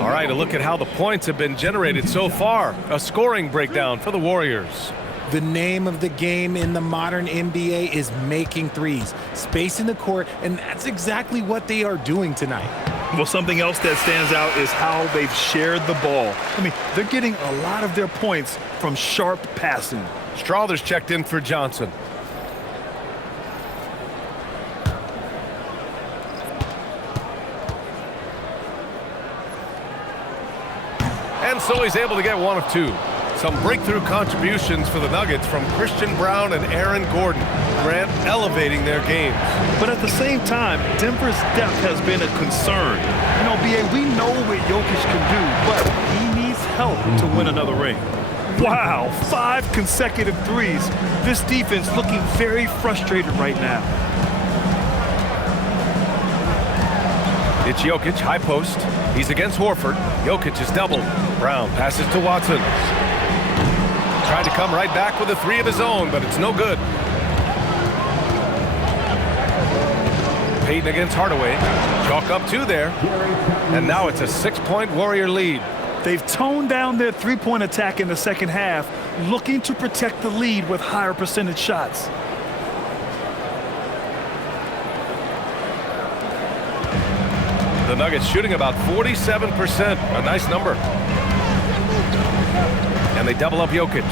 All right, a look at how the points have been generated so far. A scoring breakdown for the Warriors. The name of the game in the modern NBA is making threes, spacing the court, and that's exactly what they are doing tonight. Well, something else that stands out is how they've shared the ball. I mean, they're getting a lot of their points from sharp passing. Strawther's checked in for Johnson. And so he's able to get 1 of 2. Some breakthrough contributions for the Nuggets from Christian Brown and Aaron Gordon. Grant elevating their games. But at the same time, Denver's depth has been a concern. You know, B.A., we know what Jokic can do, but he needs help to win another ring. Wow, 5 consecutive threes. This defense looking very frustrated right now. It's Jokic, high post. He's against Horford. Jokic is doubled. Brown passes to Watson. Tried to come right back with a 3 of his own, but it's no good. Payton against Hardaway. Chalk up 2 there. And now it's a 6-point Warrior lead. They've toned down their 3-point attack in the second half, looking to protect the lead with higher percentage shots. The Nuggets shooting about 47%. A nice number. And they double up Jokic.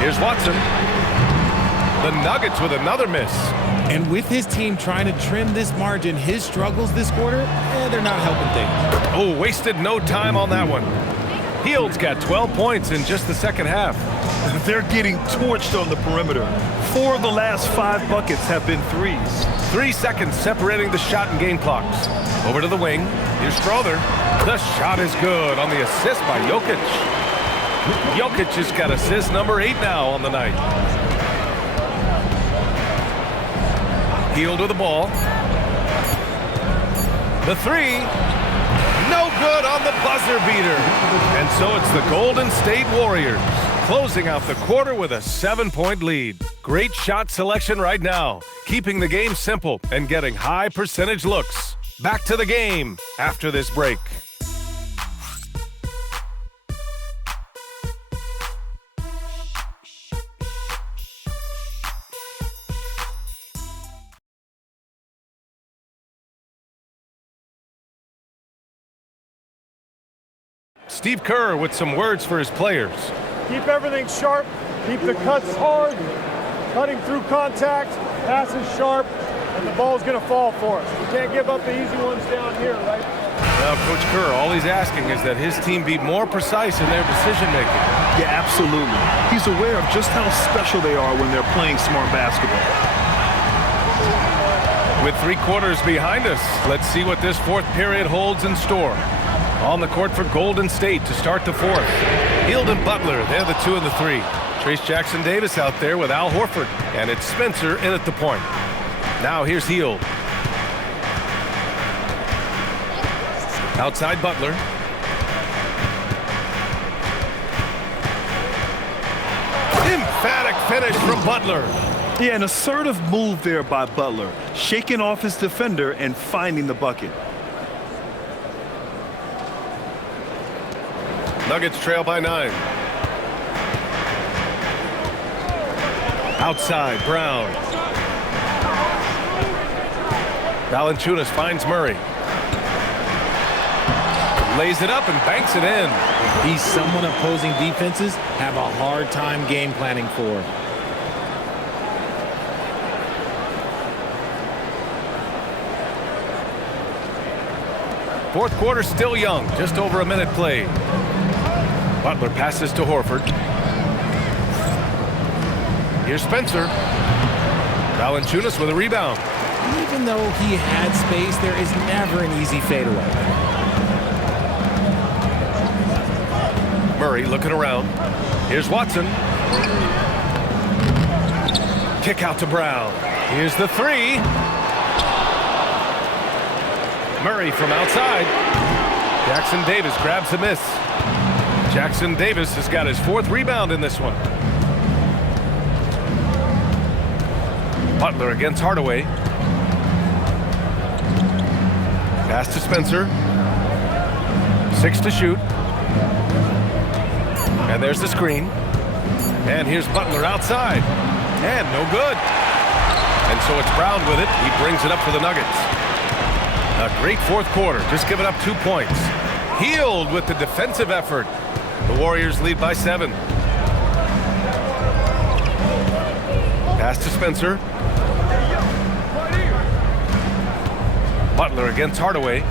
Here's Watson. The Nuggets with another miss. And with his team trying to trim this margin, his struggles this quarter, they're not helping things. Oh, wasted no time on that one. Hield's got 12 points in just the second half. They're getting torched on the perimeter. 4 of the last 5 buckets have been threes. 3 seconds separating the shot and game clocks. Over to the wing. Here's Strawther. The shot is good on the assist by Jokic. Jokic has got assist number 8 now on the night. Hield with the ball. The 3. No good on the buzzer beater. And so it's the Golden State Warriors closing out the quarter with a 7-point lead. Great shot selection right now, keeping the game simple and getting high percentage looks. Back to the game after this break. Steve Kerr with some words for his players. Keep everything sharp, keep the cuts hard, cutting through contact, passes sharp, and the ball's going to fall for us. We can't give up the easy ones down here, right? Now, Coach Kerr, all he's asking is that his team be more precise in their decision-making. Yeah, absolutely. He's aware of just how special they are when they're playing smart basketball. With 3 quarters behind us, let's see what this 4th period holds in store. On the court for Golden State to start the 4th. Hield and Butler, they're the 2 and the 3. Trace Jackson-Davis out there with Al Horford. And it's Spencer in at the point. Now here's Hield. Outside Butler. Emphatic finish from Butler. Yeah, an assertive move there by Butler, shaking off his defender and finding the bucket. Nuggets trail by 9. Outside, Brown. Valanciunas finds Murray. Lays it up and banks it in. He's someone opposing defenses have a hard time game planning for. Fourth quarter still young, just over a minute played. Butler passes to Horford. Here's Spencer. Valanciunas with a rebound. Even though he had space, there is never an easy fadeaway. Murray looking around. Here's Watson. Kick out to Brown. Here's the 3. Murray from outside. Jackson-Davis grabs a miss. Jackson-Davis has got his 4th rebound in this one. Butler against Hardaway. Pass to Spencer. 6 to shoot. And there's the screen. And here's Butler outside. And no good. And so it's Brown with it. He brings it up for the Nuggets. A great 4th quarter, just giving up 2 points. Hield with the defensive effort. The Warriors lead by 7. Pass to Spencer. Butler against Hardaway.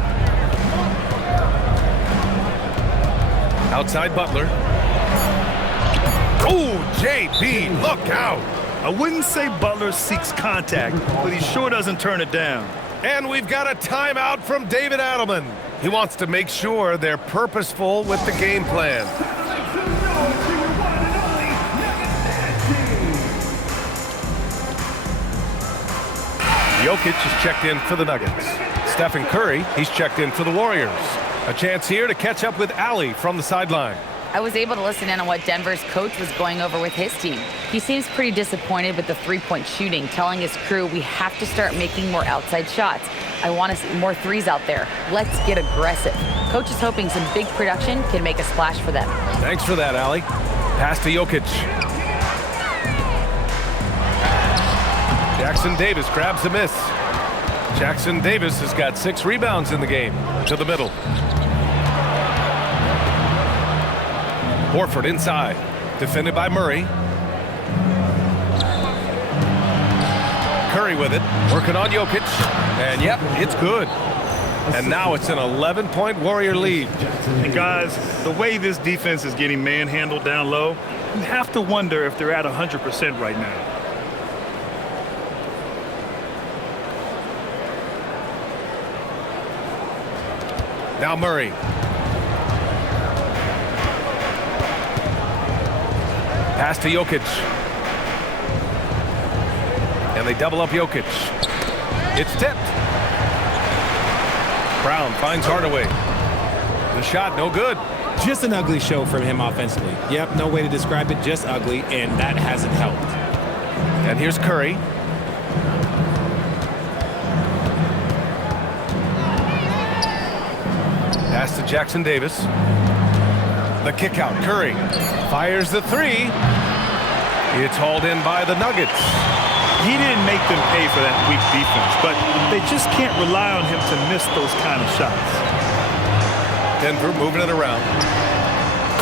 Outside Butler. Oh, JB, look out. I wouldn't say Butler seeks contact, but he sure doesn't turn it down. And we've got a timeout from David Adelman. He wants to make sure they're purposeful with the game plan. Jokic is checked in for the Nuggets. Steph and Curry, he's checked in for the Warriors. A chance here to catch up with Ali from the sideline. I was able to listen in on what Denver's coach was going over with his team. He seems pretty disappointed with the 3-point shooting, telling his crew we have to start making more outside shots. I want to see more 3s out there. Let's get aggressive. Coach is hoping some big production can make a splash for them. Thanks for that, Ali. Pass to Jokic. Jackson-Davis grabs the miss. Jackson-Davis has got 6 rebounds in the game. To the middle. Horford inside. Defended by Murray. Curry with it. Working on Jokic. And yep, it's good. And now it's an 11-point Warrior lead. And guys, the way this defense is getting manhandled down low, you have to wonder if they're at 100% right now. Now Murray. Pass to Jokic. And they double up Jokic. It's tipped. Brown finds Hardaway. The shot, no good. Just an ugly show from him offensively. Yep, no way to describe it, just ugly, and that hasn't helped. And here's Curry. Pass to Jackson-Davis. The kick out. Curry fires the 3. It's hauled in by the Nuggets. He didn't make them pay for that weak defense, but they just can't rely on him to miss those kind of shots. Denver moving it around.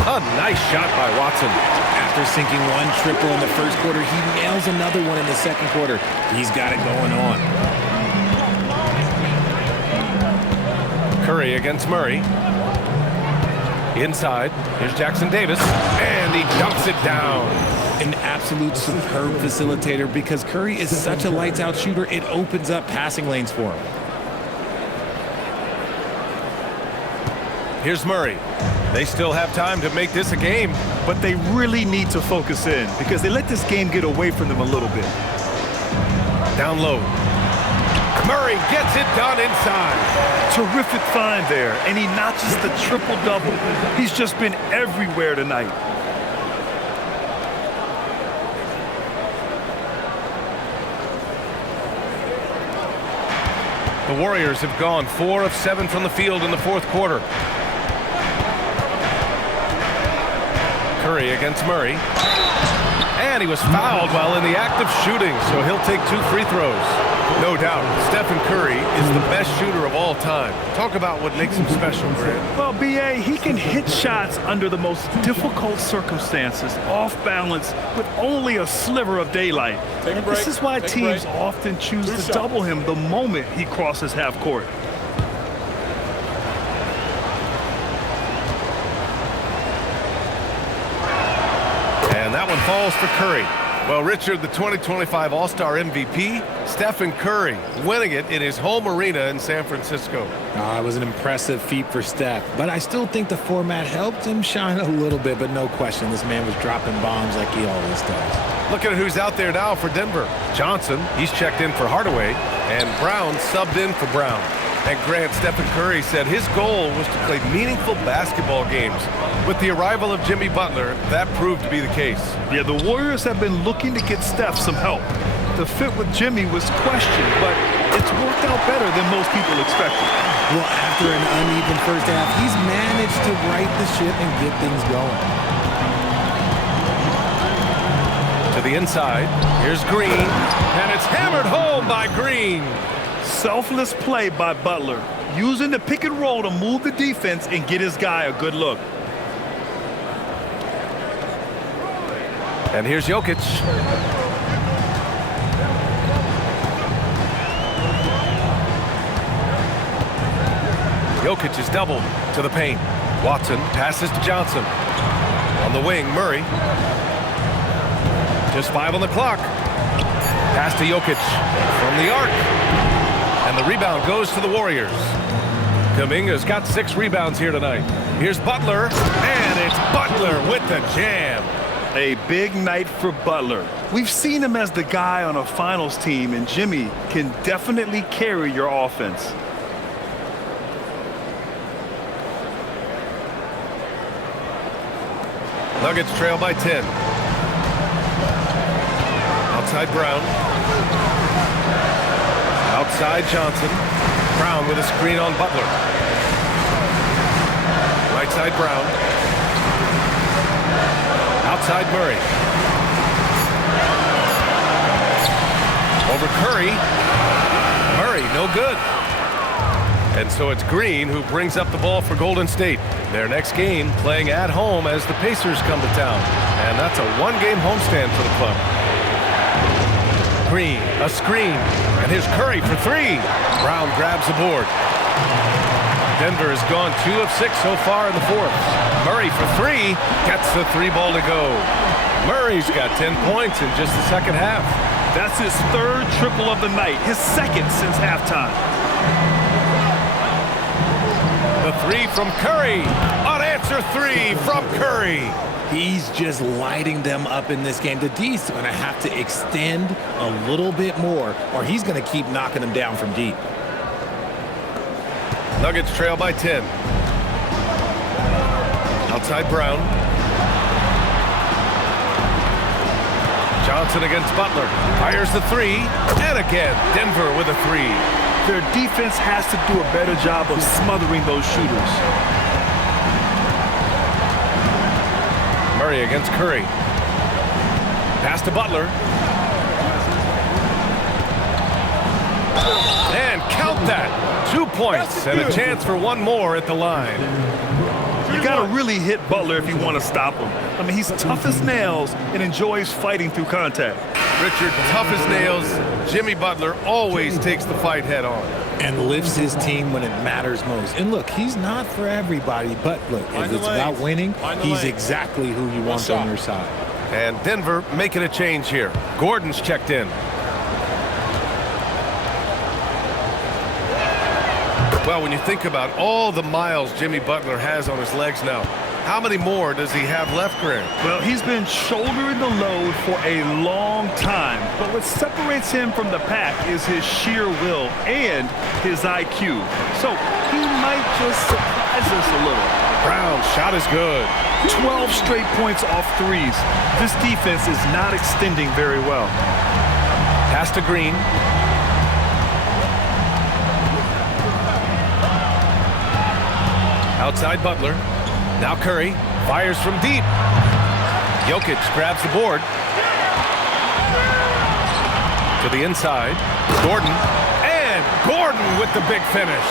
A nice shot by Watson. After sinking 1 triple in the first quarter, he nails another one in the second quarter. He's got it going on. Curry against Murray. Inside, here's Jackson-Davis, and he dunks it down. An absolute superb facilitator because Curry is such a lights-out shooter, it opens up passing lanes for him. Here's Murray. They still have time to make this a game. But they really need to focus in because they let this game get away from them a little bit. Down low. Murray gets it done inside. Terrific find there, and he notches the triple-double. He's just been everywhere tonight. The Warriors have gone 4 of 7 from the field in the fourth quarter. Curry against Murray. And he was fouled while in the act of shooting, so he'll take 2 free throws. No doubt, Stephen Curry is the best shooter of all time. Talk about what makes him special, Grant. Well, B.A., he can hit shots under the most difficult circumstances, off balance, with only a sliver of daylight. This is why teams often choose to double him the moment he crosses half court. And that one falls for Curry. Well, Richard, the 2025 All-Star MVP, Stephen Curry, winning it in his home arena in San Francisco. It was an impressive feat for Steph, but I still think the format helped him shine a little bit, but no question, this man was dropping bombs like he always does. Look at who's out there now for Denver. Johnson, he's checked in for Hardaway, and Brown subbed in for Brown. And Grant, Stephen Curry said his goal was to play meaningful basketball games. With the arrival of Jimmy Butler, that proved to be the case. Yeah, the Warriors have been looking to get Steph some help. The fit with Jimmy was questioned, but it's worked out better than most people expected. Well, after an uneven first half, he's managed to right the ship and get things going. To the inside, here's Green, and it's hammered home by Green. Selfless play by Butler, using the pick and roll to move the defense and get his guy a good look. And here's Jokic. Jokic is doubled to the paint. Watson passes to Johnson. On the wing, Murray. Just 5 on the clock. Pass to Jokic from the arc. And the rebound goes to the Warriors. Kuminga's got 6 rebounds here tonight. Here's Butler, and it's Butler with the jam. A big night for Butler. We've seen him as the guy on a finals team, and Jimmy can definitely carry your offense. Nuggets trail by 10. Outside Brown. Outside Johnson. Brown with a screen on Butler. Right side Brown. Outside Murray. Over Curry. Murray, no good. And so it's Green who brings up the ball for Golden State. Their next game playing at home as the Pacers come to town. And that's a 1-game homestand for the club. Green, a screen, and here's Curry for 3. Brown grabs the board. Denver has gone 2 of 6 so far in the fourth. Murray for 3, gets the 3 ball to go. Murray's got 10 points in just the second half. That's his 3rd triple of the night, his 2nd since halftime. The 3 from Curry, unanswered 3 from Curry. He's just lighting them up in this game. The D's going to have to extend a little bit more, or he's going to keep knocking them down from deep. Nuggets trail by 10. Outside Brown. Johnson against Butler. Fires the 3. And again, Denver with a 3. Their defense has to do a better job of smothering those shooters. Murray against Curry. Pass to Butler. And count that. 2 points and a chance for 1 more at the line. You got to really hit Butler if you want to stop him. I mean, he's tough as nails and enjoys fighting through contact. Richard, tough as nails. Jimmy Butler always takes the fight head on. And lifts his team when it matters most. And look, he's not for everybody, but look, if it's about winning, he's exactly who you want on your side. And Denver making a change here. Gordon's checked in. Well, when you think about all the miles Jimmy Butler has on his legs now, how many more does he have left, Grant? Well, he's been shouldering the load for a long time, but what separates him from the pack is his sheer will and his IQ. So he might just surprise us a little. Brown's shot is good. 12 straight points off threes. This defense is not extending very well. Pass to Green. Outside Butler. Now Curry fires from deep. Jokic grabs the board. To the inside. Gordon. And Gordon with the big finish.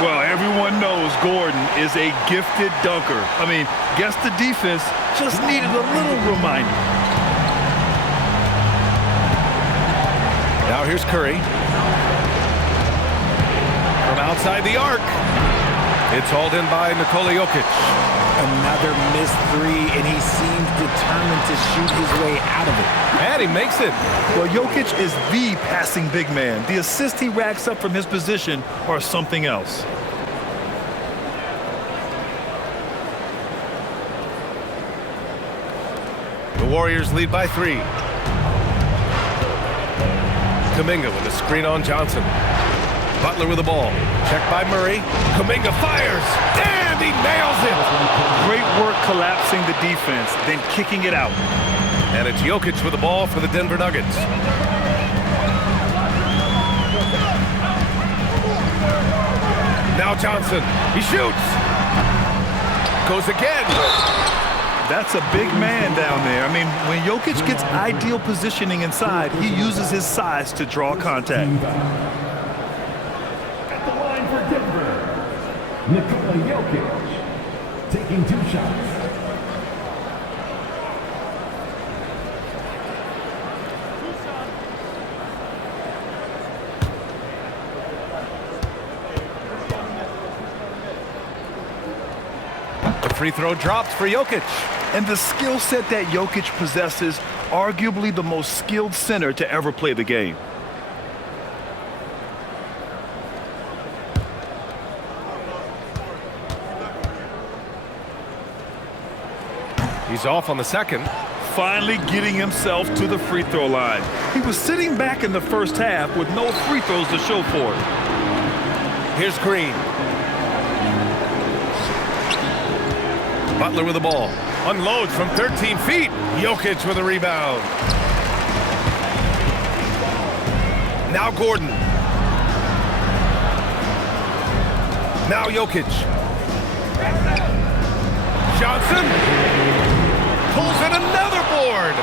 Well, everyone knows Gordon is a gifted dunker. I mean, guess the defense just needed a little reminder. Now here's Curry. From outside the arc. It's hauled in by Nikola Jokic. Another missed three, and he seems determined to shoot his way out of it. And he makes it. Well, Jokic is the passing big man. The assists he racks up from his position are something else. The Warriors lead by 3. Kuminga with a screen on Johnson. Butler with the ball. Checked by Murray. Kuminga fires. And he nails it. Great work collapsing the defense, then kicking it out. And it's Jokic with the ball for the Denver Nuggets. Now Johnson. He shoots. Goes again. That's a big man down there. I mean, when Jokic gets ideal positioning inside, he uses his size to draw contact. At the line for Denver, Nikola Jokic, taking 2 shots. The free throw drops for Jokic. And the skill set that Jokic possesses, arguably the most skilled center to ever play the game. He's off on the second. Finally getting himself to the free throw line. He was sitting back in the first half with no free throws to show for it. Here's Green. Butler with the ball. Unloads from 13 feet. Jokic with a rebound. Now Gordon. Now Jokic. Johnson pulls in another board.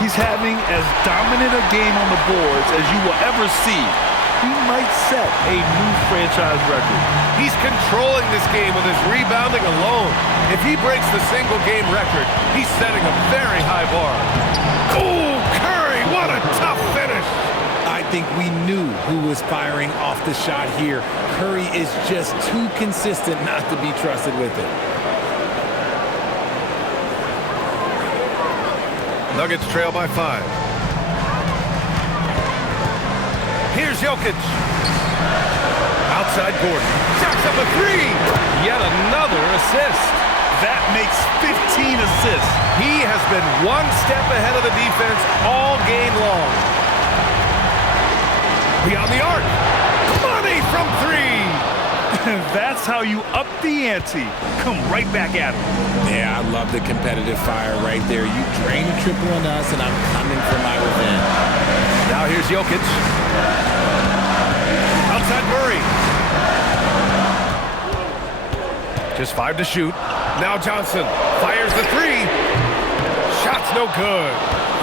He's having as dominant a game on the boards as you will ever see. He might set a new franchise record. He's controlling this game with his rebounding alone. If he breaks the single game record, he's setting a very high bar. Oh, Curry, what a tough finish. I think we knew who was firing off the shot here. Curry is just too consistent not to be trusted with it. Nuggets trail by 5. Here's Jokic. Outside Gordon. Jacks up a 3. Yet another assist. That makes 15 assists. He has been one step ahead of the defense all game long. Beyond the arc. Money from 3. That's how you up the ante. Come right back at him. Yeah, I love the competitive fire right there. You drain a triple on us, and I'm coming for my revenge. Now here's Jokic. Outside Murray. Just 5 to shoot. Now Johnson fires the 3. Shot's no good.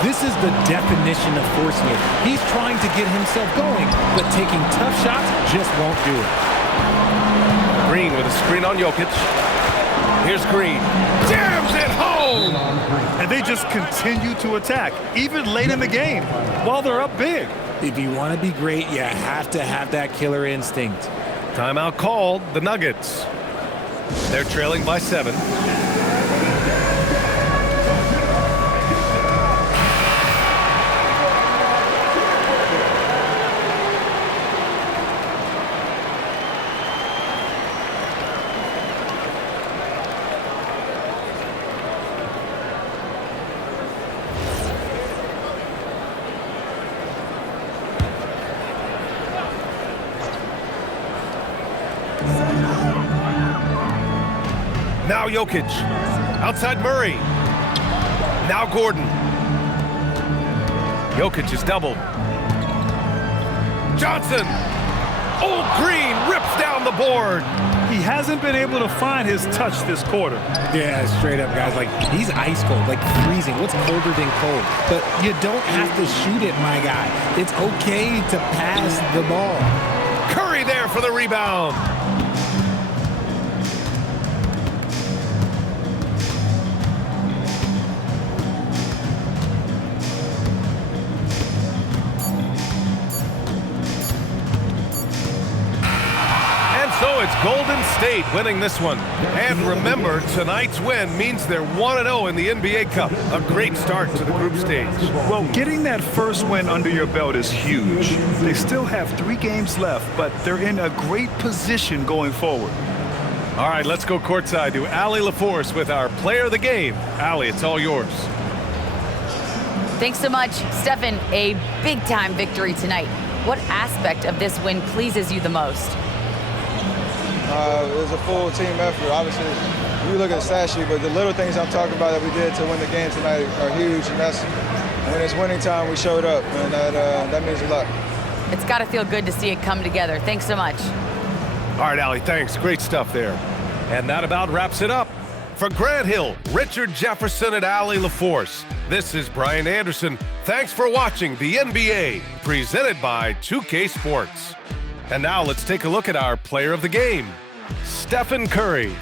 This is the definition of forcing it. He's trying to get himself going, but taking tough shots just won't do it. Green with a screen on Jokic. Here's Green. Jams it home! And they just continue to attack, even late in the game, while they're up big. If you want to be great, you have to have that killer instinct. Timeout called, the Nuggets. They're trailing by 7. Now Jokic. Outside Murray. Now Gordon. Jokic is doubled. Johnson. Old Green rips down the board. He hasn't been able to find his touch this quarter. Yeah, straight up, guys. Like, he's ice cold, like freezing. What's colder than cold? But you don't have to shoot it, my guy. It's okay to pass the ball. Curry there for the rebound. So it's Golden State winning this one. And remember, tonight's win means they're 1-0 in the NBA Cup. A great start to the group stage. Well, getting that first win under your belt is huge. They still have 3 games left, but they're in a great position going forward. All right, let's go courtside to Allie LaForce with our player of the game. Allie, it's all yours. Thanks so much, Stephen. A big-time victory tonight. What aspect of this win pleases you the most? It was a full team effort. Obviously, you look at the stat sheet, but the little things I'm talking about that we did to win the game tonight are huge, and that's when it's winning time, we showed up, and that means a lot. It's got to feel good to see it come together. Thanks so much. All right, Allie, thanks. Great stuff there. And that about wraps it up. For Grant Hill, Richard Jefferson, and Allie LaForce, this is Brian Anderson. Thanks for watching the NBA, presented by 2K Sports. And now let's take a look at our player of the game, Stephen Curry.